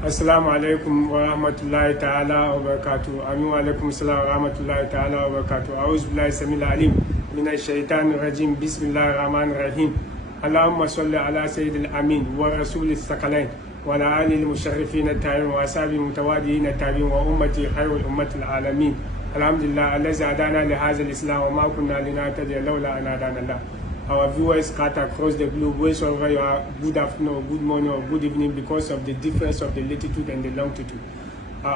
Assalamu alaikum wa rahmatullahi ta'ala wa barakatuh. Amin wa alaikum salam wa rahmatullahi ta'ala wa barakatuh. A'udhu billahi samil alim minash shaitanir rajim. Bismillahir rahmanir rahim. Allahumma salli ala sayyidil amin wa rasulis sakalain wa ala alihi musharrifin at-tayyibin wa ashabi mutawadiin at-tabi'in wa ummati khairul ummatil alamin. Alhamdulillah allazi hadana li hadha al-islam wa ma kunna linahtadiya lawla an hadana Allah. Our viewers scattered across the globe, wherever you are, good afternoon, or good morning, or good evening, because of the difference of the latitude and the longitude.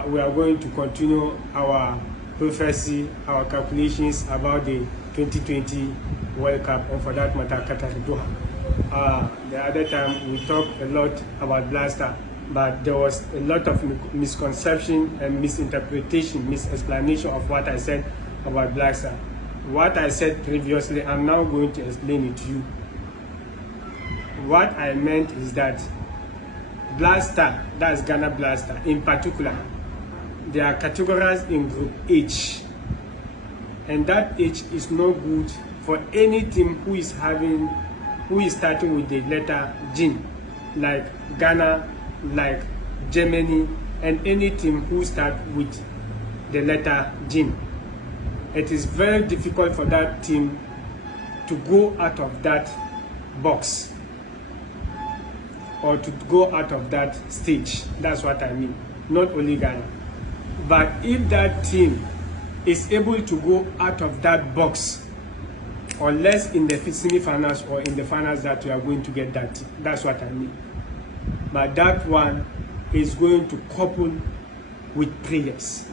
We are going to continue our prophecy, our calculations about the 2020 World Cup, and for that matter, Qatar Doha. The other time we talked a lot about Blaster, but there was a lot of misconception and misinterpretation, misexplanation of what I said about Blaster. What I said previously, I'm now going to explain it to you. What I meant is that Blaster, that's Ghana Blaster in particular, they are categorized in Group H, and that H is no good for any team who is starting with the letter G, like Ghana, like Germany, and any team who start with the letter G. It is very difficult for that team to go out of that box or to go out of that stage. That's what I mean. Not only Ghana. But if that team is able to go out of that box, unless in the semi-finals or in the finals, that we are going to get that team. That's what I mean. But that one is going to couple with prayers.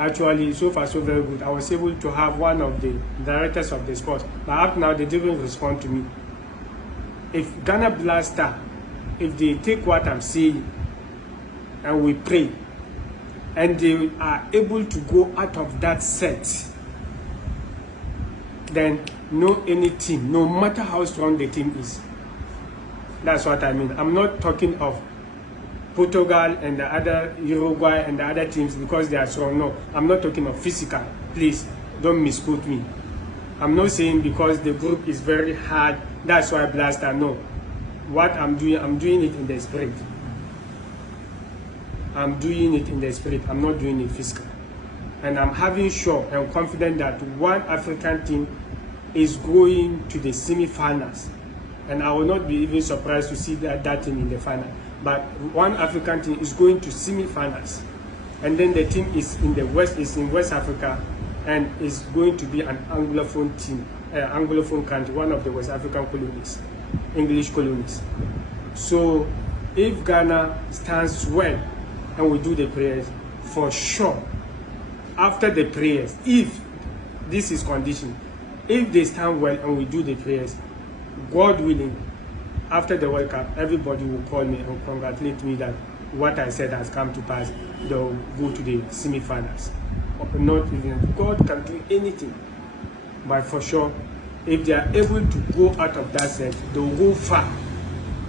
Actually, so far so very good. I was able to have one of the directors of the sport, but up now they didn't respond to me. If Ghana Blaster, if they take what I'm saying and we pray, and they are able to go out of that set, then no any team, no matter how strong the team is. That's what I mean. I'm not talking of Portugal and the other Uruguay and the other teams because they are strong. No, I'm not talking of physical. Please don't misquote me. I'm not saying because the group is very hard, that's why Blaster. No, what I'm doing it in the spirit. I'm doing it in the spirit. I'm not doing it physical. And I'm having sure and confident that one African team is going to the semi-finals. And I will not be even surprised to see that team in the final. But one African team is going to semi-finals, and then the team is in the West, is in West Africa, and is going to be an Anglophone team, Anglophone country, one of the West African colonies, English colonies. So if Ghana stands well and we do the prayers, for sure, after the prayers, if this is condition, if they stand well and we do the prayers, God willing, after the World Cup, everybody will call me and congratulate me that what I said has come to pass. They'll go to the semi-finals. Not even God can do anything, but for sure, if they are able to go out of that set, they'll go far.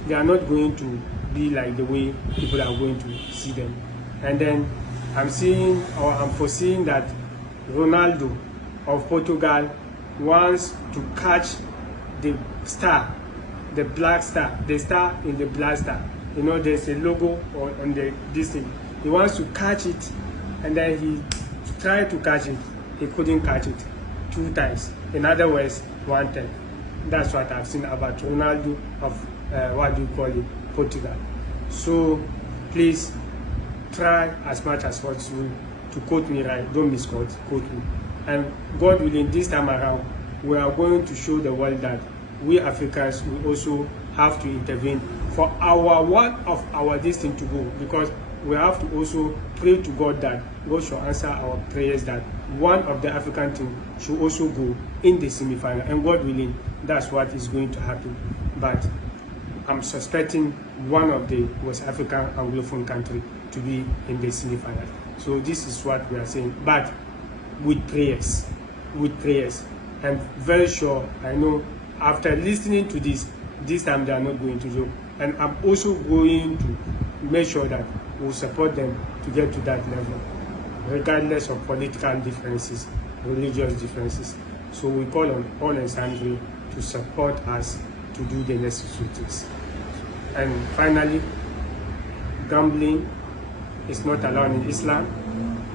They are not going to be like the way people are going to see them. And then I'm seeing, or I'm foreseeing, that Ronaldo of Portugal wants to catch the star, the black star, the star in the blaster. You know, there's a logo on this thing. He wants to catch it, and then he tried to catch it. He couldn't catch it 2 times. In other words, 1 time. That's what I've seen about Ronaldo of what do you call it, Portugal. So please try as much as possible to quote me right. Don't misquote, quote me. And God willing, this time around, we are going to show the world that we Africans will also have to intervene for one of our destiny to go, because we have to also pray to God that God should answer our prayers, that one of the African team should also go in the semi-final, and God willing, that's what is going to happen. But I'm suspecting one of the West African Anglophone country to be in the semi-final. So this is what we are saying, but with prayers, I'm very sure, I know after listening to this time they are not going to joke, and I'm also going to make sure that we'll support them to get to that level, regardless of political differences, religious differences. So we call on all and sundry to support us to do the necessary things. And finally, gambling is not allowed in Islam.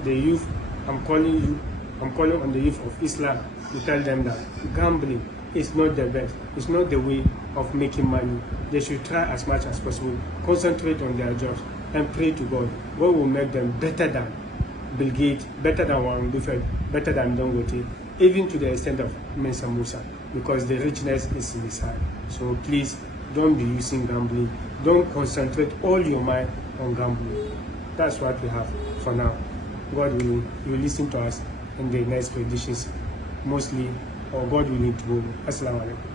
The youth, I'm calling on the youth of Islam to tell them that gambling is not the best. It's not the way of making money. They should try as much as possible, concentrate on their jobs, and pray to God. God will make them better than Bill Gates, better than Warren Buffett, better than Dangote, even to the extent of Mensa Musa, because the richness is in his hand. So please, don't be using gambling. Don't concentrate all your mind on gambling. That's what we have for now. God willing, you will listen to us in the next editions, mostly, or God willing tomorrow. Assalamu alaikum.